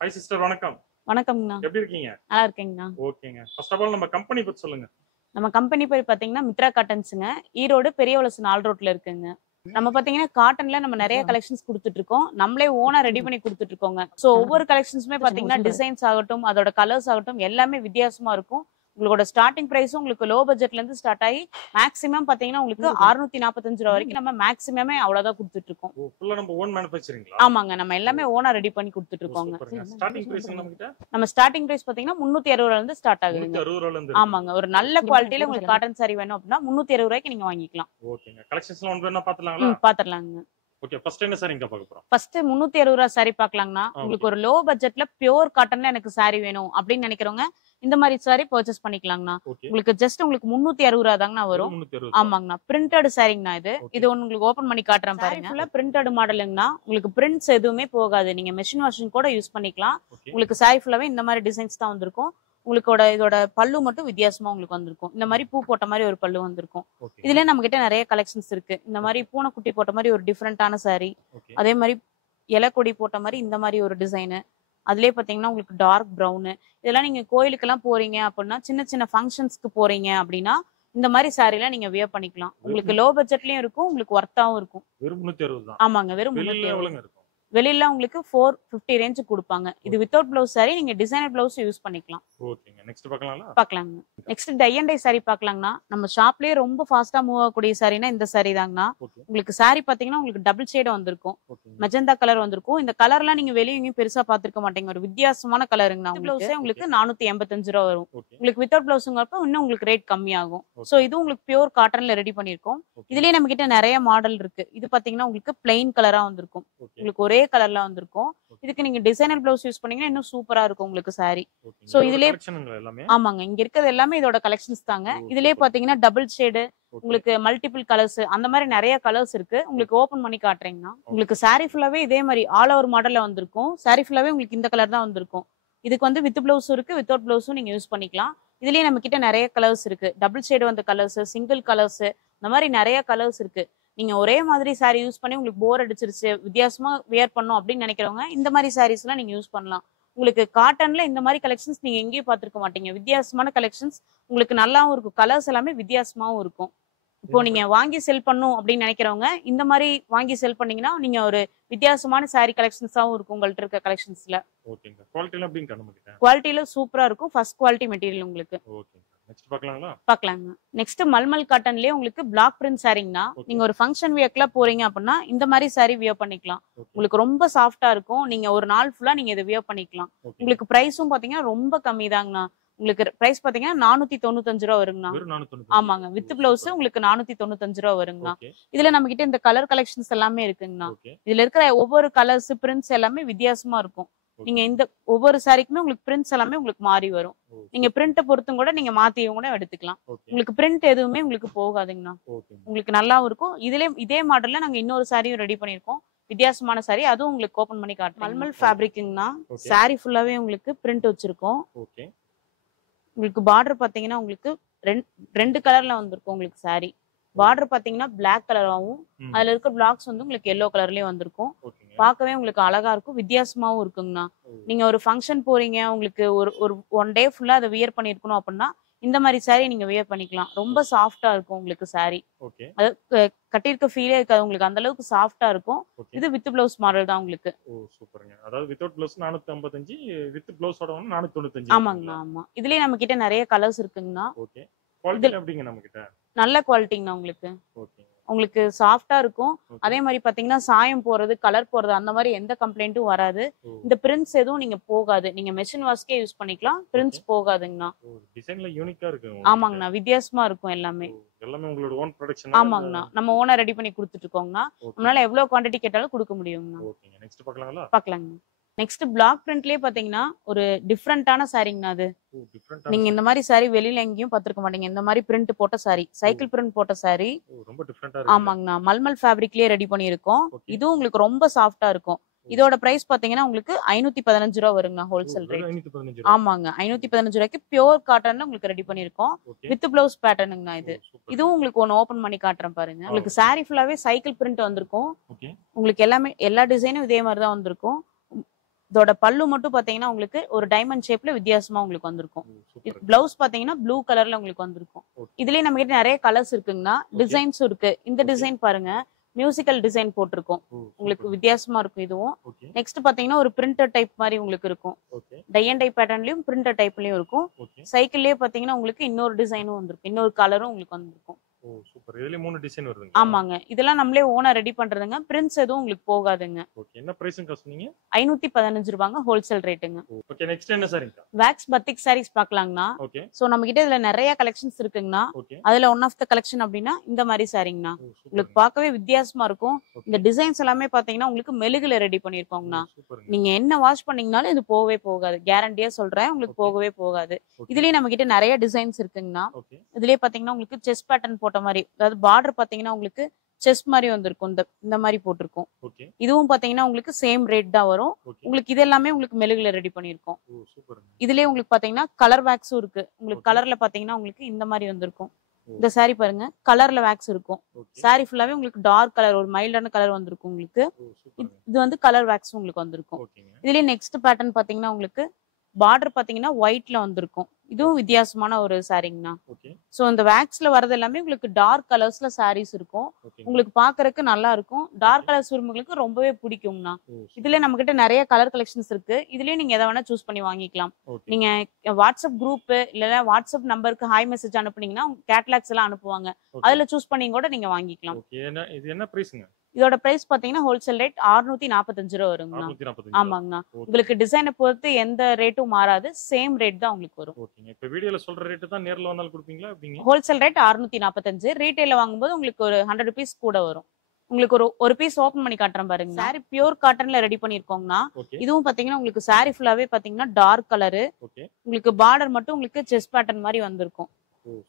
Hi sister, வணக்கம். வணக்கம்ண்ணா. எப்படி இருக்கீங்க? நல்லா இருக்கேங்கண்ணா. ஓகேங்க. ஃபர்ஸ்ட் ஆஃப் ஆல் நம்ம கம்பெனி பத்தி சொல்லுங்க. நம்ம கம்பெனி பேர் பார்த்தீங்கன்னா மித்ரா காட்டன்ஸுங்க. ஈரோடு பெரியவளசு 4 ரோட்ல இருக்குங்க. நம்ம பார்த்தீங்கன்னா காட்டன்ல நம்ம நிறைய கலெக்ஷன்ஸ் குடுத்துட்டு இருக்கோம். நம்மளே ஓனா ரெடி பண்ணி குடுத்துட்டு இருக்கோங்க. ஸோ ஒவ்வொரு கலெக்ஷன்ஸுமே பார்த்தீங்கன்னா டிசைன்ஸ் ஆகட்டும், அதோட கலர்ஸ் ஆகட்டும் எல்லாமே வித்தியாசமா இருக்கும். உங்களோட ஸ்டார்டிங் பிரைஸும் உங்களுக்கு லோ பட்ஜெட்ல இருந்து ஸ்டார்ட் ஆகி மேக்ஸிமம் பாத்தீங்கன்னா உங்களுக்கு 645 ரூபா வரைக்கும் நம்ம மேக்ஸிமமே அவ்வளவுதான் கொடுத்துட்டு இருக்கோம். ஃபுல்லா நம்ம ஓன் மேனுஃபேக்சரிங்களா? ஆமாங்க, நம்ம எல்லாமே ஓனா ரெடி பண்ணி கொடுத்துட்டு இருக்கோங்க. ஸ்டார்டிங் பிரைஸ் நம்மகிட்ட நம்ம ஸ்டார்டிங் பிரைஸ் பாத்தீங்கன்னா 360 ரூபாயில இருந்து ஸ்டார்ட் ஆகுதுங்க. 360 ரூபாயில இருந்து. ஆமாங்க, ஒரு நல்ல குவாலிட்டில உங்களுக்கு காட்டன் சாரி வேணும் அப்படின்னா 360 ரூபாய்க்கு நீங்க வாங்கிக்கலாம். ஓகேங்க. கலெக்ஷன்ஸ்லாம் ஒன்று வேணா பாத்துலாங்களா? பாத்துறலாங்க. ஓகே, ஃபர்ஸ்ட் என்ன சாரி இங்க பார்க்க போறோம்? ஃபர்ஸ்ட் 360 ரூபாய் சாரி பார்க்கலாம்னா, உங்களுக்கு ஒரு லோ பட்ஜெட்ல பியூர் காட்டன்ல எனக்கு சாரி வேணும் அப்படின்னு நினைக்கிறவங்க இந்த மாதிரி சாரி பர்ச்சேஸ் பண்ணிக்கலாங்கண்ணா. உங்களுக்கு ஜஸ்ட் உங்களுக்கு 360 ரூபாய் தாங்கண்ணா வரும். ஆமாங்கண்ணா, பிரிண்டட் சாரிங்கண்ணா. இது உங்களுக்கு ஓபன் பண்ணி காட்டுறேன் பாருங்க. ஃபுல்லா பிரிண்டட் மாடலுங்கண்ணா. உங்களுக்கு பிரிண்ட்ஸ் எதுவுமே போகாது. நீங்க மெஷின் வாஷிங் கூட யூஸ் பண்ணிக்கலாம். உங்களுக்கு சாரி ஃபுல்லாவே இந்த மாதிரி டிசைன்ஸ் தான் வந்திருக்கும். உங்களோட இதோட பல்லு மட்டும் வித்தியாசமா உங்களுக்கு வந்திருக்கும். இந்த மாதிரி பூ போட்ட மாதிரி ஒரு பல்லு வந்திருக்கும். இதுல நம்ம கிட்ட நிறைய கலெக்ஷன்ஸ் இருக்கு. இந்த மாதிரி பூனைக்குட்டி போட்ட மாதிரி ஒரு டிஃப்ரெண்டான சாரி, அதே மாதிரி இலைக்கொடி போட்ட மாதிரி இந்த மாதிரி ஒரு டிசைனு, அதுலயே பாத்தீங்கன்னா உங்களுக்கு டார்க் ப்ரௌனு. இதெல்லாம் நீங்க கோயிலுக்கெல்லாம் போறீங்க அப்படின்னா, சின்ன சின்ன ஃபங்க்ஷன்ஸ்க்கு போறீங்க அப்படின்னா இந்த மாதிரி சாரிலாம் நீங்க வியர் பண்ணிக்கலாம். உங்களுக்கு லோ பட்ஜெட்லயும் இருக்கும், உங்களுக்கு ஒர்த்தாவும் இருக்கும். வெறும் 360 தான். ஆமாங்க, வெறும் 360 இருக்கும். வெளியில உங்களுக்கு 450 ரேஞ்சு கொடுப்பாங்க. இது வித்தவுட் பிளவுஸ் சாரி, நீங்க டிசைனர் பிளவுஸ் யூஸ் பண்ணிக்கலாம். ஓகேங்க. நெக்ஸ்ட் பார்க்கலாம்ல? பார்க்கலாங்க. Next tie and dye sari பார்க்கலாம்னா, நம்ம ஷாப்லயே ரொம்ப ஃபாஸ்டா மூவ் ஆகக்கூடிய சாரினா இந்த சாரி தாங்கண்ணா. உங்களுக்கு சாரி பாத்தீங்கன்னா உங்களுக்கு டபுள் ஷேட் வந்திருக்கும், மெஜந்தா கலர் வந்திருக்கும். இந்த கலர்லாம் நீங்க வெளியே எங்கேயும் பெருசா பாத்துருக்க மாட்டீங்க. ஒரு வித்தியாசமான கலருங்கண்ணா. பிளவுஸே உங்களுக்கு 485 ரூபா வரும். உங்களுக்கு வித்தவுட் பிளவுஸுங்கிறப்ப இன்னும் உங்களுக்கு ரேட் கம்மியாகும். சோ இது உங்களுக்கு பியூர் காட்டன்ல ரெடி பண்ணிருக்கோம். இதுலயே நம்ம கிட்ட நிறைய மாடல் இருக்கு. இது பாத்தீங்கன்னா உங்களுக்கு பிளைன் கலரா வந்திருக்கும், உங்களுக்கு ஒரே கலர்ல வந்திருக்கும். இதுக்கு நீங்க டிசைனர் பிளவுஸ் யூஸ் பண்ணீங்கன்னா இன்னும் சூப்பரா இருக்கும் உங்களுக்கு சாரி. சோ இதுலயே ஆமாங்க, இங்க இருக்கிறது எல்லாமே இதோட கலெக்ஷன்ஸ் தாங்க. இதுலயே பாத்தீங்கன்னா டபுள் ஷேடு, உங்களுக்கு மல்டிபிள் கலர்ஸ், அந்த மாதிரி நிறைய கலர்ஸ் இருக்கு. உங்களுக்கு ஓபன் பண்ணி காட்டுறீங்கன்னா உங்களுக்கு சாரி ஃபுல்லாவே இதே மாதிரி ஆல் ஓவர் மாடல்ல வந்திருக்கும். சாரி ஃபுல்லாவே உங்களுக்கு இந்த கலர் தான் வந்திருக்கும். இதுக்கு வந்து வித் பிளவுஸும் இருக்கு, வித்தவுட் பிளவுஸும் நீங்க யூஸ் பண்ணிக்கலாம். இதுலயே நம்ம கிட்ட நிறைய கலர்ஸ் இருக்கு. டபுள் ஷேடு வந்த கலர்ஸ், சிங்கிள் கலர்ஸ், இந்த மாதிரி நிறைய கலர்ஸ் இருக்கு. நீங்க ஒரே மாதிரி சாரி யூஸ் பண்ணி உங்களுக்கு போர் அடிச்சிருச்சு, வித்தியாசமா வியர் பண்ணும் அப்படின்னு நினைக்கிறவங்க இந்த மாதிரி சாரீஸ் எல்லாம் நீங்க யூஸ் பண்ணலாம். உங்களுக்கு காட்டன்ல இந்த மாதிரி கலெக்ஷன்ஸ் நீங்க எங்கேயும் பார்த்திருக்க மாட்டீங்க. வித்தியாசமான கலெக்ஷன்ஸ், உங்களுக்கு நல்லாவும் இருக்கும். கலர்ஸ் எல்லாமே வித்தியாசமாவும் இருக்கும். இப்போ நீங்க வாங்கி செல் பண்ணும் அப்படின்னு நினைக்கிறவங்க இந்த மாதிரி வாங்கி செல் பண்ணீங்கன்னா நீங்க ஒரு வித்தியாசமான சாரி கலெக்ஷன்ஸாவும் இருக்கும் உங்கள்ட்ட இருக்க கலெக்ஷன்ஸ்ல. ஓகேங்க. குவாலிட்டில எப்படிங்க நம்மகிட்ட? குவாலிட்டில சூப்பரா இருக்கும். ஃபர்ஸ்ட் குவாலிட்டி மெட்டீரியல் உங்களுக்கு. ஓகேங்க. நெக்ஸ்ட் பார்க்கலாங்களா? பார்க்கலாங்க. நெக்ஸ்ட் மல்மல் காட்டன்லயே உங்களுக்கு பிளாக் பிரிண்ட் சாரிங்கனா, நீங்க ஒரு ஃபங்க்ஷன் வியர்க்குலாம் போறீங்க அப்படின்னா இந்த மாதிரி சாரி வியர் பண்ணிக்கலாம். உங்களுக்கு ரொம்ப சாஃப்டா இருக்கும். நீங்க ஒரு நாள் ஃபுல்லா நீங்க இதை வியர் பண்ணிக்கலாம். உங்களுக்கு பிரைஸும் பாத்தீங்கன்னா ரொம்ப கம்மி தாங்கண்ணா. உங்களுக்கு பிரைஸ் பாத்தீங்கன்னா 495 ரூபா வருங்கண்ணா. ஆமாங்க, வித் பிளவுஸ் உங்களுக்கு 495 ரூபா வருங்கண்ணா. இதுல நம்ம கிட்ட இந்த கலர் கலெக்ஷன்ஸ் எல்லாமே இருக்குங்கண்ணா. இதுல இருக்கிற ஒவ்வொரு கலர்ஸ் பிரிண்ட்ஸ் எல்லாமே வித்தியாசமா இருக்கும். நீங்க இந்த ஒவ்வொரு சாரிக்குமே உங்களுக்கு பிரிண்ட்ஸ் எல்லாமே உங்களுக்கு மாறி வரும். நீங்க பிரிண்ட பொறுத்தும் கூட நீங்க மாத்தியும் கூட எடுத்துக்கலாம். உங்களுக்கு பிரிண்ட் எதுவுமே உங்களுக்கு போகாதுங்கண்ணா. உங்களுக்கு நல்லாவும் இருக்கும். இதுல இதே மாடல்ல நாங்க இன்னொரு சாரியும் ரெடி பண்ணிருக்கோம், வித்தியாசமான சாரி. அதுவும் உங்களுக்கு ஓபன் பண்ணி காட்டுறேன். மல்மல் ஃபேப்ரிக்னா சாரி ஃபுல்லாவே உங்களுக்கு பிரிண்ட் வச்சிருக்கோம். உங்களுக்கு பார்டர் பாத்தீங்கன்னா உங்களுக்கு ரெண்டு கலர்ல வந்திருக்கும். உங்களுக்கு சாரி பார்டர் பாத்தீங்கன்னா பிளாக் கலராவும், அதுல இருக்க பிளாக்ஸ் வந்து உங்களுக்கு எல்லோ கலர்லயும் வந்திருக்கும். பார்க்கவே உங்களுக்கு அழகா இருக்கும், வித்தியாசமாவும் இருக்குங்கண்ணா. நீங்க ஒரு ஃபங்க்ஷன் போறீங்க, உங்களுக்கு ஒரு ஒன் டே ஃபுல்லா அதை வியர் பண்ணிருக்கணும் அப்படின்னா இந்த மாதிரி சாரி நீங்க வியர் பண்ணிக்கலாம். ரொம்ப சாஃப்டா இருக்கும் உங்களுக்கு சாரி. அது கட்டியிருக்க ஃபீலே இருக்காது உங்களுக்கு, அந்த அளவுக்கு சாஃப்டா இருக்கும். இது வித் பிளவுஸ் மாடல் தான் உங்களுக்கு. சூப்பருங்க. அதாவது வித்அவுட் பிளவுஸ் 455, வித் பிளவுஸோட 495. ஆமாங்கண்ணா. ஆமா, இதுலயே நம்ம கிட்ட நிறைய கலர்ஸ் இருக்குங்கண்ணா. குவாலிட்டி எப்படிங்க நம்ம கிட்ட? நல்ல குவாலிட்டிங்கண்ணா. உங்களுக்கு சாஃப்டா இருக்கும். அதே மாதிரி பாத்தீங்கன்னா சாயம் போறது, கலர் போறது, அந்த மாதிரி எந்த கம்ப்ளைண்ட்டும் வராது. இந்த பிரிண்ட்ஸ் எதுவும் நீங்க போகாது. நீங்க மெஷின் வாஷ்க்கே யூஸ் பண்ணிக்கலாம், பிரிண்ட்ஸ் போகாதுங்கண்ணா. டிசைன்ல யூனிக்கா இருக்கு. ஆமாங்கண்ணா, வித்தியாசமா இருக்கும் எல்லாமே. எல்லாமே உங்களோட ஓன் ப்ரொடக்ஷன்? ஆமாங்கண்ணா, நம்ம ஓனா ரெடி பண்ணி கொடுத்துட்டு இருக்கோங்கண்ணா. நம்மளால எவ்வளவு குவாண்டிட்டி கேட்டாலும் கொடுக்க முடியுங்கண்ணா. ஓகேங்க. நெக்ஸ்ட் பார்க்கலாங்களா? பார்க்கலாங்க. நெக்ஸ்ட் பிளாக் பிரிண்ட்லயே பாத்தீங்கன்னா ஒரு டிஃப்ரெண்டான சாரிங்கண்ணா. அது நீங்க இந்த மாதிரி சாரி வெளியில எங்கேயும் பாத்துருக்க மாட்டீங்க. இந்த மாதிரி பிரிண்ட் போட்ட சாரி, சைக்கிள் பிரிண்ட் போட்ட சாரி. ரொம்ப டிஃபரெண்டா இருக்கு. ஆமாங்கண்ணா, மல்மல் ஃபேப்ரிக்லயே ரெடி பண்ணிருக்கோம். இதுவும் உங்களுக்கு ரொம்ப சாஃப்டா இருக்கும். இதோட பிரைஸ் பாத்தீங்கன்னா உங்களுக்கு 515 ரூபா வருங்கண்ணா, ஹோல்சேல் ரேட். ஆமாங்க, 515 ரூபாய்க்கு பியூர் காட்டன்ல உங்களுக்கு ரெடி பண்ணிருக்கோம், வித் பிளவுஸ் பேட்டர்னுங்கண்ணா. இதுவும் உங்களுக்கு ஒன்னு ஓபன் பண்ணி காட்டுறேன் பாருங்க. உங்களுக்கு சாரி ஃபுல்லாவே சைக்கிள் பிரிண்ட் வந்திருக்கும். உங்களுக்கு எல்லாமே எல்லா டிசைனும் இதே மாதிரி தான் வந்திருக்கும். இதோட பல்லு மட்டும் பாத்தீங்கன்னா உங்களுக்கு ஒரு டைமண்ட் ஷேப்ல வித்தியாசமா உங்களுக்கு வந்திருக்கும். சூப்பர். பிளவுஸ் பாத்தீங்கன்னா ப்ளூ கலர்ல உங்களுக்கு வந்திருக்கும். ஓகே. இதுலயே நம்ம கிட்ட நிறைய கலர்ஸ் இருக்குங்கண்ணா. டிசைன்ஸும் இருக்கு. இந்த Okay. டிசைன் பாருங்க, மியூசிக்கல் டிசைன் போட்டிருக்கோம். உங்களுக்கு சூப்பர். வித்தியாசமா இருக்கும் இதுவும். ஓகே. நெக்ஸ்ட் பாத்தீங்கன்னா ஒரு பிரிண்டர் டைப் மாதிரி உங்களுக்கு இருக்கும். ஓகே. டை அண்ட் டை பேட்டர்ன்லயும் பிரிண்டர் டைப்லயும் இருக்கும். ஓகே. சைக்கிள்லயே பாத்தீங்கன்னா உங்களுக்கு இன்னொரு டிசைனும் வந்திருக்கும், இன்னொரு கலரும் உங்களுக்கு வந்திருக்கும். ஓ சூப்பர். இதுல 3 டிசைன் வருதுங்க. ஆமாங்க, இதெல்லாம் நம்மளே ஓனா ரெடி பண்றதுங்க. பிரிண்ட்ஸ் எதுவும் உங்களுக்கு போகாதுங்க. ஓகே. என்ன பிரைஸ்ங்க சொன்னீங்க? 515 ரூபாங்க ஹோல்சேல் ரேட்டுங்க. ஓகே. நெக்ஸ்ட் என்ன சாரிங்கா? வேக்ஸ் பத்திக் சாரீஸ் பாக்கலாங்கண்ணா. ஓகே. சோ நம்ம கிட்ட இதுல நிறைய கலெக்ஷன்ஸ் இருக்குங்கண்ணா. ஓகே. அதுல ஒன் ஆஃப் த கலெக்ஷன் அப்படின்னா இந்த மாதிரி சாரிங்கண்ணா. உங்களுக்கு பார்க்கவே வித்தியாசமா இருக்கும். இந்த டிசைன்ஸ் எல்லாமே பாத்தீங்கன்னா உங்களுக்கு மெழுகுல ரெடி பண்ணிருக்கோங்கண்ணா. சூப்பர். நீங்க என்ன வாஷ் பண்ணீங்கனாலும் இது போகவே போகாது, கேரண்டியா சொல்றேன், உங்களுக்கு போகவே போகாது. இதுலயே நம்ம கிட்ட நிறைய டிசைன்ஸ் இருக்குங்கண்ணா. ஓகே. இதுலயே பாத்தீங்கன்னா உங்களுக்கு செஸ் பேட்டர்ன் போட்ட மாதிரி, அதாவது பார்டர் பாத்தீங்கன்னா உங்களுக்கு செஸ் மாதிரி வந்திருக்கும். இந்த மாதிரி போட்டிருக்கும். ஓகே. இதுவும் பாத்தீங்கன்னா உங்களுக்கு சேம் ரேட் தான் வரும். ஓகே. உங்களுக்கு இது எல்லாமே உங்களுக்கு மெழுகுல ரெடி பண்ணிருக்கோம். ஓ சூப்பர். இதுலயே உங்களுக்கு பாத்தீங்கன்னா கலர் வேக்ஸும் இருக்கு. உங்களுக்கு கலர்ல பாத்தீங்கன்னா உங்களுக்கு இந்த மாதிரி வந்திருக்கும். இந்த சாரி பாருங்க, கலர்ல வேக்ஸ் இருக்கும். ஓகே. சாரி ஃபுல்லாவே உங்களுக்கு டார்க் கலர், ஒரு மைல்டான கலர் வந்திருக்கும் உங்களுக்கு. ஓ சூப்பர். இது வந்து கலர் வேக்ஸ் உங்களுக்கு வந்திருக்கும். ஓகேங்க. இதுலயே நெக்ஸ்ட் பேட்டர்ன் பாத்தீங்கன்னா உங்களுக்கு பார்டர் பாத்தீங்கன்னா ஒயிட்ல வந்திருக்கும். இதுவும் வித்தியாசமான ஒரு சாரிங்கண்ணா. ஓகே. சோ இந்த வேக்ஸ்ல வரது எல்லாமே உங்களுக்கு டார்க் கலர்ஸ்ல சாரீஸ் இருக்கும். ஓகே. உங்களுக்கு பாக்குறதுக்கு நல்லா இருக்கும். டார்க் கலர்ஸ் விரும்புகளுக்கு ரொம்பவே பிடிக்கும்ண்ணா. இதுல நம்ம கிட்ட நிறைய கலர் கலெக்ஷன்ஸ் இருக்கு. இதுலயே நீங்க எதை வேணா சூஸ் பண்ணி வாங்கிக்கலாம். ஓகே. நீங்க வாட்ஸ்அப் குரூப் இல்ல வாட்ஸ்அப் நம்பருக்கு ஹாய் மெசேஜ் அனுப்புனீங்கன்னா கேட்லாக்ஸ் எல்லாம் அனுப்புவாங்க. அதுல சூஸ் பண்ணி கூட நீங்க வாங்கிக்கலாம். ஓகே. இது என்ன பிரைஸ்ங்க? இதோட பிரைஸ் பாத்தீங்கன்னா ஹோல்சேல் ரேட் 645 ரூபா வருங்கண்ணா. 645. ஆமாங்கண்ணா. உங்களுக்கு டிசைனை பொறுத்து எந்த ரேட்டும் மாறாது, சேம் ரேட் தான் உங்களுக்கு வரும். ஓகேங்க. இப்ப வீடியோல சொல்ற ரேட் தான் நேர்ல வந்தாலும் கொடுப்பீங்களா அப்படிங்க? ஹோல்சேல் ரேட் 645, ரீட்டைல வாங்கும்போது உங்களுக்கு ஒரு 100 rupees கூட வரும். உங்களுக்கு ஒரு பீஸ் ஓபன் பண்ணி காட்டுறேன் பாருங்க. சாரி பியூர் காட்டன்ல ரெடி பண்ணிருக்கோங்கண்ணா. ஓகே. இதுவும் பாத்தீங்கன்னா உங்களுக்கு சாரி ஃபுல்லாவே பாத்தீங்கன்னா டார்க் கலரு. ஓகே. உங்களுக்கு பார்டர் மட்டும் உங்களுக்கு செஸ் பேட்டர்ன் மாதிரி வந்திருக்கும்.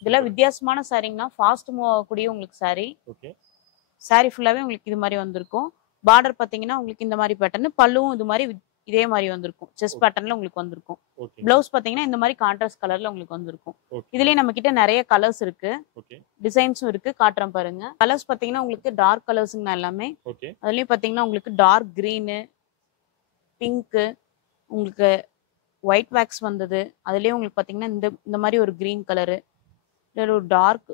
இதெல்லாம் வித்தியாசமான சாரிங்கண்ணா. ஃபாஸ்ட் மூவ் ஆகக்கூடிய உங்களுக்கு சாரி. ஓகே. சாரி ஃபுல்லாவே உங்களுக்கு இது மாதிரி வந்திருக்கும். பார்டர் பாத்தீங்கன்னா உங்களுக்கு இந்த மாதிரி பேட்டர்ன், பல்லுவும் இது மாதிரி இதே மாதிரி வந்திருக்கும். செஸ் பேட்டர்ன்ல உங்களுக்கு வந்திருக்கும். ஓகே. பிளவுஸ் பாத்தீங்கன்னா இந்த மாதிரி கான்ட்ராஸ்ட் கலர்ல உங்களுக்கு வந்திருக்கும். ஓகே. இதுலயே நம்ம கிட்ட நிறைய கலர்ஸ் இருக்கு. ஓகே. டிசைன்ஸும் இருக்கு, காட்டுறேன் பாருங்க. கலர்ஸ் பாத்தீங்கன்னா உங்களுக்கு டார்க் கலர்ஸ்ங்க எல்லாமே. ஓகே. அதுலயும் பாத்தீங்கன்னா உங்களுக்கு டார்க் கிரீனு, பிங்க், உங்களுக்கு ஒயிட் வேக்ஸ் வந்தது. அதுலயே உங்களுக்கு பாத்தீங்கன்னா இந்த மாதிரி ஒரு கிரீன் கலரு, ஒரு dark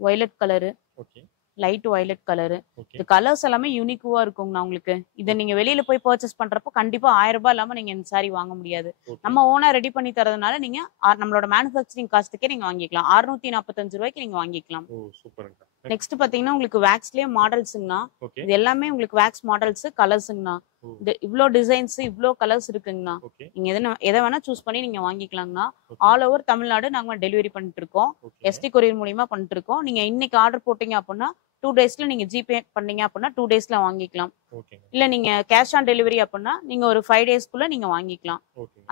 violet colour, okay. Light violet colour. Okay. இந்த கலர்ஸ் எல்லாமே யூனிக்குவா இருக்குங்கண்ணா. உங்களுக்கு இதை நீங்க வெளியில போய் பர்ச்சேஸ் பண்றப்போ கண்டிப்பா 1000 ரூபாய் இல்லாம நீங்க இந்த சாரி வாங்க முடியாது. நம்ம ஓனா ரெடி பண்ணி தரதுனால நீங்க நம்மளோட மேனுஃபேக்சரிங் காஸ்ட்டுக்கே நீங்க வாங்கிக்கலாம். 645 ரூபாய்க்கு நீங்க வாங்கிக்கலாம். ஓ சூப்பர்ங்க. நெக்ஸ்ட் பாத்தீங்கன்னா உங்களுக்கு வேக்ஸ்லயே மாடல்ஸ்ங்கண்ணா. ஓகே. இது எல்லாமே உங்களுக்கு வேக்ஸ் மாடல்ஸ், கலர்ஸ்ங்கண்ணா. இவ்ளோ டிசைன்ஸ், இவ்ளோ கலர்ஸ் இருக்குங்கண்ணா. ஓகே. நீங்க எதை வேணா சூஸ் பண்ணி நீங்க வாங்கிக்கலாங்கண்ணா. ஆல் ஓவர் தமிழ்நாடு நாங்க டெலிவரி பண்ணிட்டு இருக்கோம். எஸ்டி கொரியர் மூலியமா பண்ணிட்டு இருக்கோம். நீங்க இன்னைக்கு ஆர்டர் போட்டீங்க அப்படின்னா 2 daysல நீங்க ஜிபே பண்ணீங்க அப்படின்னா 2 daysல வாங்கிக்கலாம். இல்ல நீங்க கேஷ் ஆன் டெலிவரி அப்படின்னா நீங்க ஒரு 5 daysக்குள்ள நீங்க வாங்கிக்கலாம்.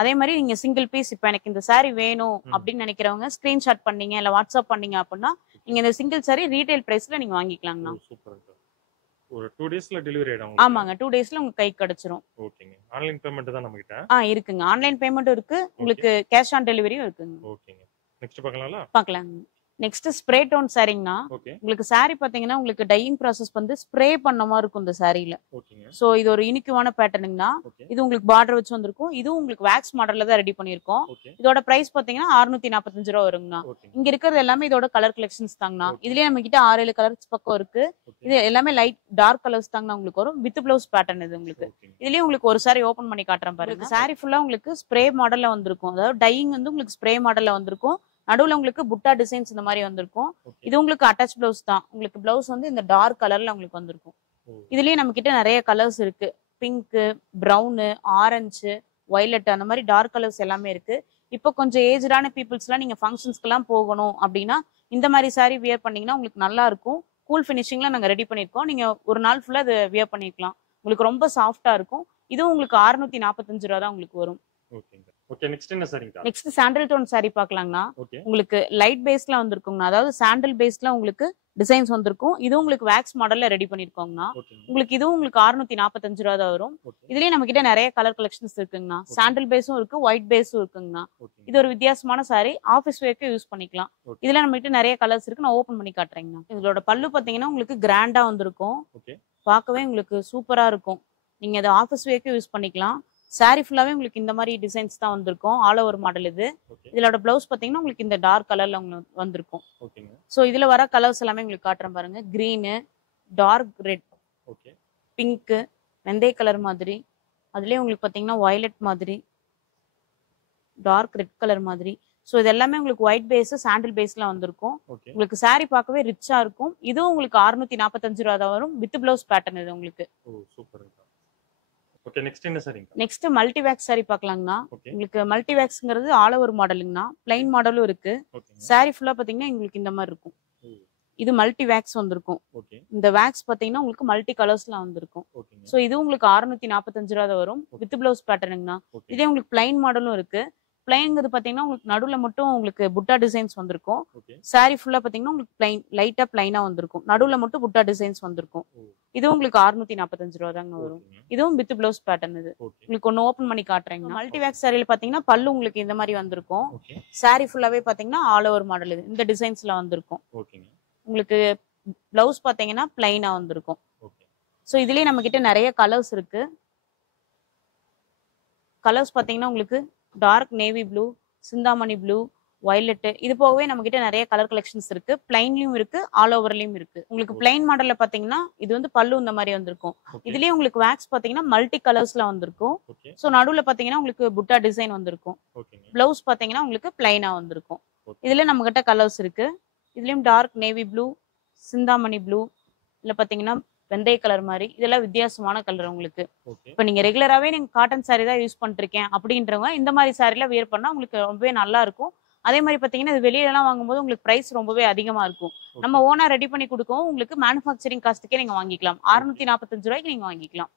அதே மாதிரி நீங்க சிங்கிள் பீஸ், இப்ப எனக்கு இந்த சாரி வேணும் அப்படின்னு நினைக்கிறவங்க ஸ்கிரீன்ஷாட் பண்ணீங்க இல்ல வாட்ஸ்அப் பண்ணீங்க அப்படின்னா நீங்க இந்த சிங்கிள் சாரி ரீட்டைல் பிரைஸ்ல நீங்க வாங்கிக்கலாங்கண்ணா. ஒரு 2 daysல டெலிவரி ஆயிடும். ஆமாங்க, 2 daysல உங்க கைக்கு கிடைச்சிரும். ஓகேங்க. ஆன்லைன் பேமெண்ட் தான் நம்ம கிட்ட. இருக்குங்க. ஆன்லைன் பேமெண்ட் இருக்கு, உங்களுக்கு கேஷ் ஆன் டெலிவரியும் இருக்குங்க. ஓகேங்க. நெக்ஸ்ட் பார்க்கலாம்ல? பார்க்கலாங்க. நெக்ஸ்ட் ஸ்ப்ரே டோன் சாரிங்கண்ணா. உங்களுக்கு சாரி பாத்தீங்கன்னா உங்களுக்கு டையிங் ப்ராசஸ் வந்து ஸ்ப்ரே பண்ண மாதிரி இருக்கும் இந்த சாரியில. சோ இது ஒரு யூனிக்கான பேட்டர்னுங்கண்ணா. இது உங்களுக்கு பார்டர் வச்சு வந்திருக்கும். இதுவும் உங்களுக்கு வேக்ஸ் மாடல்ல தான் ரெடி பண்ணிருக்கோம். இதோட பிரைஸ் பாத்தீங்கன்னா 645 ரூபா வருங்கண்ணா. இங்க இருக்கிறது எல்லாமே இதோட கலர் கலெக்ஷன்ஸ் தாங்கண்ணா. இதுலயே நம்ம கிட்ட 6-7 கலர்ஸ் பக்கம் இருக்கு. இது எல்லாமே லைட் டார்க் கலர்ஸ் தாங்கண்ணா உங்களுக்கு வரும். வித் பிளவுஸ் பேட்டர்ன் இது உங்களுக்கு. இதுலயே உங்களுக்கு ஒரு சாரி ஓபன் பண்ணி காட்டுறேன் பாருங்க. சாரி ஃபுல்லா உங்களுக்கு ஸ்ப்ரே மாடல்ல வந்திருக்கும். அதாவது டையிங் வந்து உங்களுக்கு ஸ்ப்ரே மாடல்ல வந்திருக்கும். நடுவுல உங்களுக்கு புட்டா டிசைன்ஸ் இந்த மாதிரி வந்திருக்கும். இது உங்களுக்கு அட்டாச் பிளவுஸ் தான். உங்களுக்கு பிளவுஸ் வந்து இந்த டார்க் கலர்ல உங்களுக்கு வந்திருக்கும். இதுலயே நம்ம கிட்ட நிறைய கலர்ஸ் இருக்கு. பிங்க், பிரவுனு, ஆரஞ்சு, வயலட், அந்த மாதிரி டார்க் கலர்ஸ் எல்லாமே இருக்கு. இப்போ கொஞ்சம் ஏஜ்டான பீப்புள்ஸ் எல்லாம் நீங்க ஃபங்க்ஷன்ஸ்க்கு எல்லாம் போகணும் அப்படின்னா இந்த மாதிரி சாரி வியர் பண்ணீங்கன்னா உங்களுக்கு நல்லா இருக்கும். கூல் ஃபினிஷிங்ல நாங்க ரெடி பண்ணிருக்கோம். நீங்க ஒரு நாள் ஃபுல்லா அதை வியர் பண்ணிக்கலாம். உங்களுக்கு ரொம்ப சாஃப்டா இருக்கும். இதுவும் உங்களுக்கு 645 ரூபா தான் உங்களுக்கு வரும். ஓகே. நெக்ஸ்ட் என்ன சாரிங்க? நெக்ஸ்ட் சாண்டல் டோன் சாரி பார்க்கலாங்கண்ணா. உங்களுக்கு லைட் பேஸ்ல வந்திருக்குங்கண்ணா. அதாவது சாண்டல் பேஸ்ல உங்களுக்கு டிசைன்ஸ் வந்திருக்கும். இது உங்களுக்கு வேக்ஸ் மாடல்ல ரெடி பண்ணிருக்கோங்கண்ணா. உங்களுக்கு இதுவும் உங்களுக்கு 645 ரூபா தான் வரும். இதுலயே நம்ம கிட்ட நிறைய கலர் கலெக்ஷன்ஸ் இருக்குங்கண்ணா. சாண்டல் பேஸும் இருக்கு, ஒயிட் பேஸும் இருக்குங்கண்ணா. இது ஒரு வித்தியாசமான சாரி, ஆபீஸ் வேர்க்கு யூஸ் பண்ணிக்கலாம். இதுல நம்ம கிட்ட நிறைய கலர்ஸ் இருக்கு. நான் ஓபன் பண்ணி காட்டுறேங்கண்ணா. இதோட பல்லு பாத்தீங்கன்னா உங்களுக்கு கிராண்டா வந்திருக்கும். பார்க்கவே உங்களுக்கு சூப்பரா இருக்கும். நீங்க அதை ஆபீஸ் வேர்க்கு யூஸ் பண்ணிக்கலாம். சாரி ஃபுல்லாவே உங்களுக்கு இந்த மாதிரி டிசைன்ஸ் தான் வந்திருக்கும். ஆல் ஓவர் மாடல் இது. இதோட பிளவுஸ் பாத்தீங்கன்னா உங்களுக்கு இந்த டார்க் கலர்ல உங்களுக்கு வந்திருக்கும். சோ இதுல வர கலர்ஸ் எல்லாமே உங்களுக்கு காட்டுறேன் பாருங்க. கிரீனு, டார்க் ரெட், பிங்க், வெந்தய கலர் மாதிரி, அதுலயே உங்களுக்கு பாத்தீங்கன்னா வயலட் மாதிரி, டார்க் ரெட் கலர் மாதிரி. சோ இது எல்லாமே உங்களுக்கு ஒயிட் பேஸ் சாண்டில் பேஸ்ல வந்திருக்கும். உங்களுக்கு சாரி பார்க்கவே ரிச்சா இருக்கும். இதுவும் உங்களுக்கு 645 ரூபா தான் வரும். வித் பிளவுஸ் பேட்டர்ன் இது உங்களுக்கு. ஓகே, நெக்ஸ்ட் என்ன சாரிங்க? நெக்ஸ்ட் மல்டி வேக்ஸ் சாரி பார்க்கலாங்கண்ணா. உங்களுக்கு மல்டி வேக்ஸ்ங்கிறது ஆல் ஓவர் மாடலுங்கண்ணா. பிளைன் மாடலும் இருக்கு. சாரி ஃபுல்லா பாத்தீங்கன்னா உங்களுக்கு இந்த மாதிரி இருக்கும். இது மல்டி வேக்ஸ் வந்திருக்கும். இந்த வேக்ஸ் பாத்தீங்கன்னா உங்களுக்கு மல்டி கலர்ஸ்ல வந்திருக்கும். சோ இது உங்களுக்கு 645 ரூபா தான் வரும். வித் பிளவுஸ் பேட்டர்னுங்கண்ணா. இதே உங்களுக்கு பிளைன் மாடலும் இருக்கு. பிளைன்ங்கிறது பாத்தீங்கன்னா உங்களுக்கு நடுவுல மட்டும் உங்களுக்கு புட்டா டிசைன்ஸ் வந்திருக்கும். சாரி ஃபுல்லா பாத்தீங்கன்னா உங்களுக்கு பிளைன் லைட்டா பிளைனா வந்திருக்கும். நடுவுல மட்டும் புட்டா டிசைன்ஸ் வந்திருக்கும். இது உங்களுக்கு 645 ரூபா தாங்க வரும். இதுவும் வித் பிளவுஸ் பேட்டர்ன் இது. உங்களுக்கு ஒன்னு ஓபன் பண்ணி காட்டுறேங்க. மல்டி வேக்ஸ் சாரியில பாத்தீங்கன்னா பல்லு உங்களுக்கு இந்த மாதிரி வந்திருக்கும். சாரி ஃபுல்லாவே பாத்தீங்கன்னா ஆல் ஓவர் மாடல் இது. இந்த டிசைன்ஸ்ல வந்திருக்கும். உங்களுக்கு பிளவுஸ் பாத்தீங்கன்னா பிளைனா வந்திருக்கும். சோ இதுலயே நம்ம கிட்ட நிறைய கலர்ஸ் இருக்கு. கலர்ஸ் பாத்தீங்கன்னா உங்களுக்கு dark navy blue, Chintamani blue, violet, இது போகவே நம்ம கிட்ட நிறைய கலர் கலெக்ஷன்ஸ் இருக்கு. பிளைன்லயும் இருக்கு, ஆல் ஓவர்லயும் இருக்கு. உங்களுக்கு பிளைன் மாடல்ல பாத்தீங்கன்னா இது வந்து பல்லு இந்த மாதிரி வந்திருக்கும். இதுலயே உங்களுக்கு வேக்ஸ் பாத்தீங்கன்னா மல்டி கலர்ஸ்ல வந்திருக்கும். சோ நடுவுல பாத்தீங்கன்னா உங்களுக்கு புட்டா டிசைன் வந்திருக்கும். பிளவுஸ் பாத்தீங்கன்னா உங்களுக்கு பிளைனா வந்திருக்கும். இதுல நம்ம கிட்ட கலர்ஸ் இருக்கு. இதுலயும் dark navy blue, Chintamani blue, இல்ல பாத்தீங்கன்னா வெந்தய கலர் மாதிரி, இதெல்லாம் வித்தியாசமான கலர் உங்களுக்கு. இப்ப நீங்க ரெகுலராவே நீங்க காட்டன் சாரி தான் யூஸ் பண்ணிருக்கேன் அப்படின்றவங்க இந்த மாதிரி சாரில வியர் பண்ணா உங்களுக்கு ரொம்பவே நல்லா இருக்கும். அதே மாதிரி பாத்தீங்கன்னா இது வெளியில எல்லாம் வாங்கும்போது உங்களுக்கு பிரைஸ் ரொம்பவே அதிகமா இருக்கும். நம்ம ஓனா ரெடி பண்ணி கொடுக்கவும் உங்களுக்கு மேனுஃபேக்சரிங் காஸ்ட்டுக்கே நீங்க வாங்கிக்கலாம். 645 ரூபாய்க்கு நீங்க வாங்கிக்கலாம்.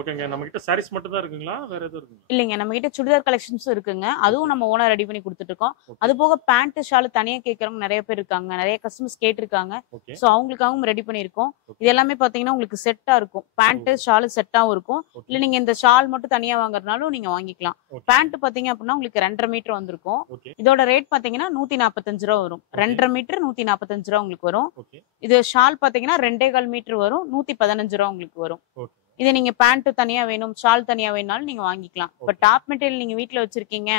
ஓகேங்க, நம்ம கிட்ட சாரீஸ் மட்டும் தான் இருக்குங்களா, வேற எதுவும் இருக்குங்களா? இல்லைங்க, நம்ம கிட்ட சுடிதார் கலெக்ஷன்ஸும் இருக்குங்க. அதுவும் நம்ம ஓனா ரெடி பண்ணி கொடுத்துட்டு இருக்கோம். அது போக பேண்ட் ஷால் தனியா கேட்கறவங்க நிறைய பேர் இருக்காங்க. நிறைய கஸ்டமர்ஸ் கேட்டிருக்காங்க. சோ அவங்களுக்காகவும் ரெடி பண்ணிருக்கோம். இது எல்லாமே பாத்தீங்கன்னா உங்களுக்கு செட்டா இருக்கும். பேண்ட் ஷால் செட்டாவும் இருக்கும். இல்ல நீங்க இந்த ஷால் மட்டும் தனியா வாங்குறதுனாலும் நீங்க வாங்கிக்கலாம். பேண்ட் பாத்தீங்க அப்படின்னா உங்களுக்கு 2.5 மீட்டர் வந்திருக்கும். இதோட ரேட் பாத்தீங்கன்னா 145 ரூபா வரும். 2.5 மீட்டர் 145 ரூபா உங்களுக்கு வரும். இது ஷால் பாத்தீங்கன்னா 2.25 மீட்டர் வரும். 115 ரூபா உங்களுக்கு வரும். இது நீங்க பேண்ட் தனியா வேணும், ஷால் தனியா வேணும்னாலும் நீங்க வாங்கிக்கலாம். இப்ப டாப் மெட்டீரியல் நீங்க வீட்டுல வச்சிருக்கீங்க,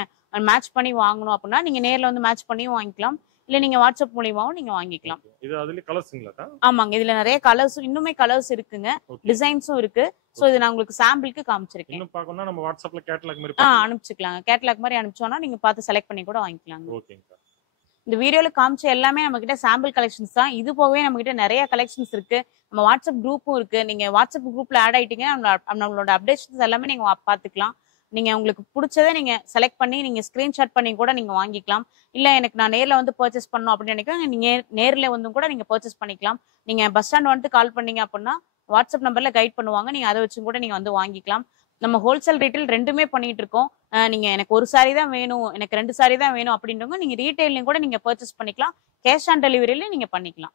மேட்ச் பண்ணி வாங்கணும் அப்படின்னா நீங்க நேர்ல வந்து மேட்ச் பண்ணியும் வாங்கிக்கலாம். இல்ல நீங்க வாட்ஸ்அப் மூலியமாவும் நீங்க வாங்கிக்கலாம். இது அதுல கலர்ஸ்ங்களா? ஆமாங்க, இதுல நிறைய கலர்ஸ் இன்னுமே கலர்ஸ் இருக்குங்க. டிசைன்ஸும் இருக்கு. சோ இது நான் உங்களுக்கு சாம்பிளுக்கு காமிச்சிருக்கேன். இன்னும் பார்க்கணும்னா நம்ம வாட்ஸ்அப்ல கேட்டலாக் மாதிரி அனுப்பிச்சுக்கலாம். கேட்டலாக் மாதிரி அனுப்பிச்சோம்னா நீங்க பார்த்து செலக்ட் பண்ணி கூட வாங்கிக்கலாங்க. இந்த வீடியோல காமிச்ச எல்லாமே நம்ம கிட்ட சாம்பிள் கலெக்ஷன்ஸ் தான். இது போகவே நம்ம கிட்ட நிறைய கலெக்ஷன்ஸ் இருக்கு. நம்ம வாட்ஸ்அப் குரூப்பும் இருக்கு. நீங்க வாட்ஸ்அப் குரூப்ல ஆட் ஆயிட்டீங்க, நம்மளோட அப்டேஷன்ஸ் எல்லாமே நீங்க பாத்துக்கலாம். நீங்க உங்களுக்கு பிடிச்சதை நீங்க செலக்ட் பண்ணி நீங்க ஸ்கிரீன்ஷாட் பண்ணி கூட நீங்க வாங்கிக்கலாம். இல்ல எனக்கு நான் நேர்ல வந்து பர்ச்சேஸ் பண்ணணும் அப்படின்னு நினைக்கிறேன், நீங்க நேர்ல வந்து கூட நீங்க பர்ச்சேஸ் பண்ணிக்கலாம். நீங்க பஸ் ஸ்டாண்ட் வந்துட்டு கால் பண்ணீங்க அப்படின்னா வாட்ஸ்அப் நம்பர்ல கைட் பண்ணுவாங்க. நீங்க அதை வச்சு கூட நீங்க வந்து வாங்கிக்கலாம். நம்ம ஹோல்சேல் ரீட்டைல் ரெண்டுமே பண்ணிட்டு இருக்கோம். நீங்க எனக்கு ஒரு சாரி தான் வேணும், எனக்கு 2 சாரி தான் வேணும் அப்படின்றவங்க நீங்க ரீட்டைல்லையும் கூட நீங்க பர்ச்சேஸ் பண்ணிக்கலாம். கேஷ் ஆன் டெலிவரியில நீங்க பண்ணிக்கலாம்.